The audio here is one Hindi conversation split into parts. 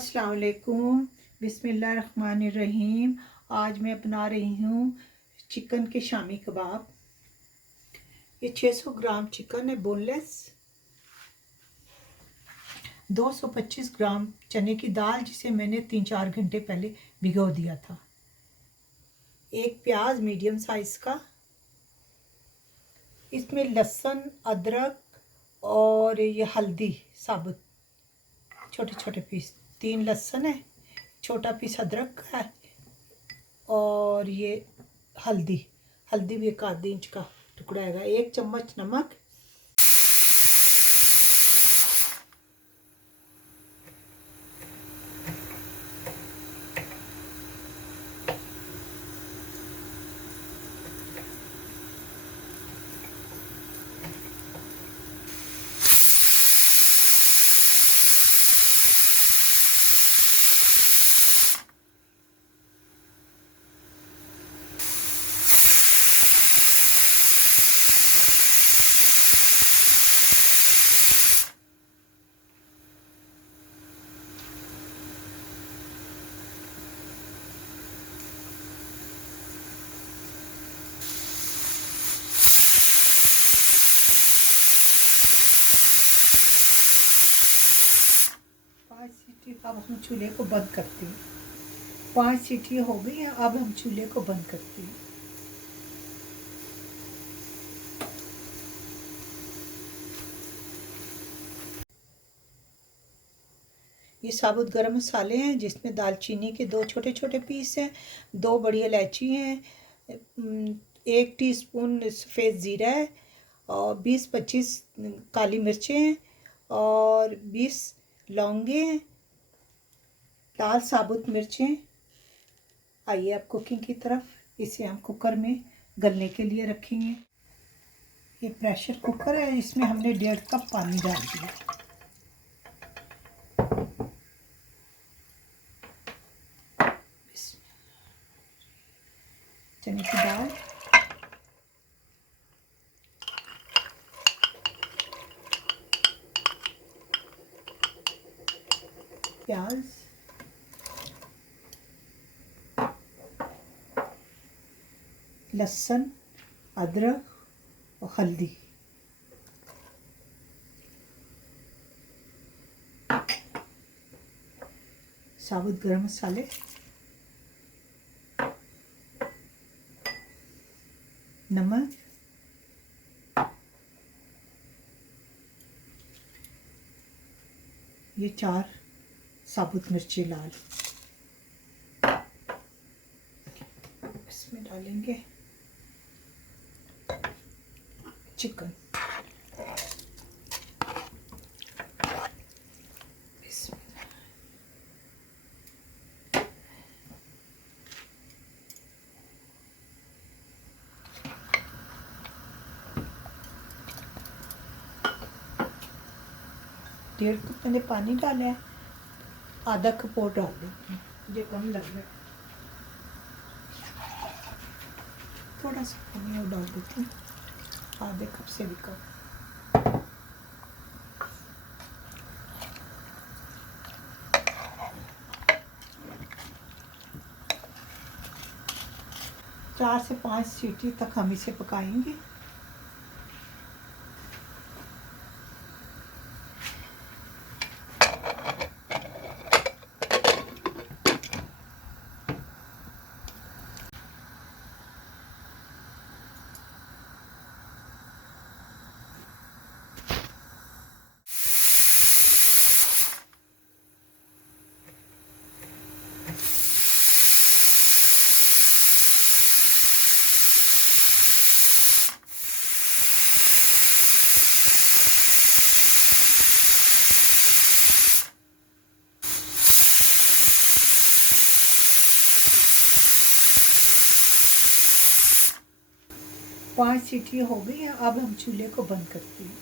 अस्सलाम वालेकुम। बिस्मिल्लाहिर्रहमानिर्रहीम। आज मैं बना रही हूँ चिकन के शामी कबाब। ये 600 ग्राम चिकन है बोनलेस, 225 ग्राम चने की दाल जिसे मैंने 3-4 घंटे पहले भिगो दिया था, एक प्याज मीडियम साइज का, इसमें लहसुन अदरक और ये हल्दी साबुत छोटे छोटे पीस, 3 लहसुन है, छोटा पीस अदरक का है और ये हल्दी भी 1 इंच का टुकड़ा है, 1 चम्मच नमक, अब हम चूल्हे को बंद करते हैं। 5 सीटी हो गई हैं, अब हम चूल्हे को बंद करते हैं। ये साबुत गरम मसाले हैं जिसमें दालचीनी के 2 छोटे छोटे पीस हैं, 2 बड़ी इलायची हैं, 1 टीस्पून सफ़ेद ज़ीरा है और 20-25 काली मिर्चें हैं और 20 लौंगे हैं, लाल साबुत मिर्चें। आइए अब कुकिंग की तरफ। इसे हम कुकर में गलने के लिए रखेंगे। ये प्रेशर कुकर है, इसमें हमने 1.5 कप पानी डाल दिया। चने की दाल, प्याज, लहसुन अदरक और हल्दी, साबुत गरम मसाले, नमक, ये 4 साबुत मिर्ची लाल, इसमें डालेंगे चिकन, डेढ़ कप मैंने पानी डाला है, आधा कप और डाल देती हूँ, मुझे कम लग रहा है, थोड़ा सा पानी और डाल देती हूँ, आधे कप से भी कम। चार से 5 सीटी तक हम इसे पकाएंगे। पाँच सीटी हो गई हैं, अब हम चूल्हे को बंद करते हैं।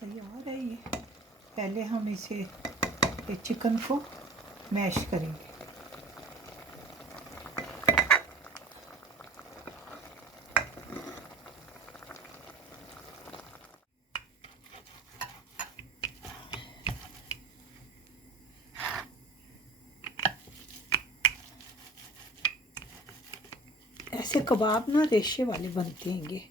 तैयार है ये। पहले हम इसे चिकन को मैश करेंगे। ऐसे कबाब ना रेशे वाले बनते हैंगे।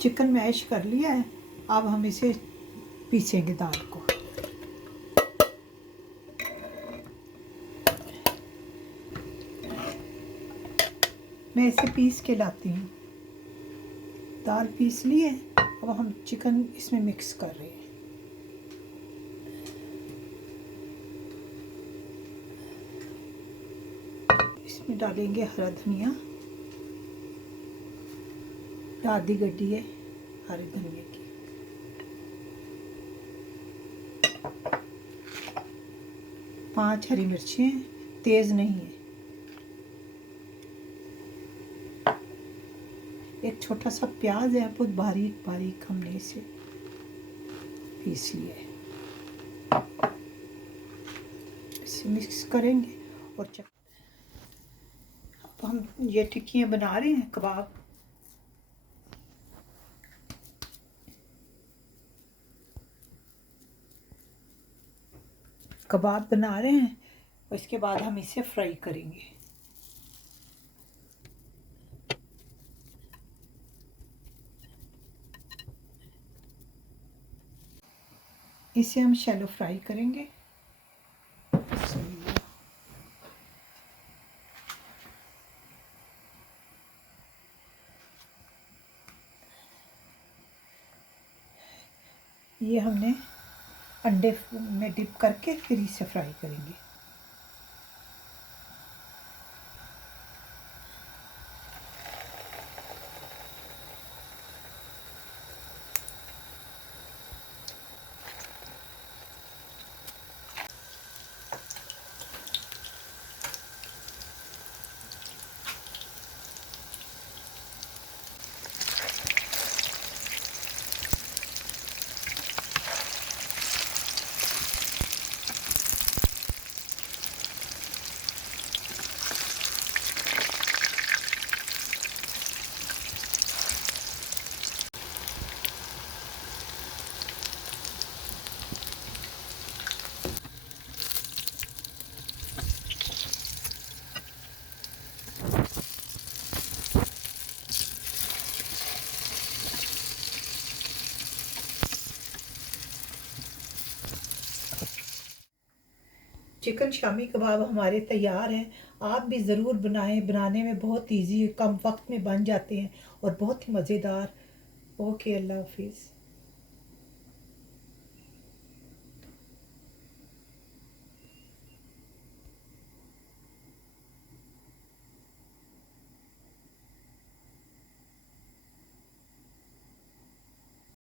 चिकन मैश कर लिया है, अब हम इसे पीसेंगे दाल को। मैं इसे पीस के लाती हूँ। दाल पीस ली है, अब हम चिकन इसमें मिक्स कर रहे हैं। इसमें डालेंगे हरा धनिया, आधी गड्डी है हरे धनिया की, 5 हरी मिर्चें, तेज नहीं है। एक छोटा सा प्याज है, बहुत बारीक बारीक हमने इसे पीस लिया है। इसे मिक्स करेंगे और अब हम ये टिक्कियाँ बना रहे हैं, कबाब बना रहे हैं और इसके बाद हम इसे फ्राई करेंगे। इसे हम शैलो फ्राई करेंगे। ये हमने अंडे में डिप करके फिर इसे फ्राई करेंगे। चिकन शामी कबाब हमारे तैयार हैं। आप भी ज़रूर बनाएं, बनाने में बहुत इजी, कम वक्त में बन जाते हैं और बहुत ही मज़ेदार। ओके, अल्लाह हाफिज़।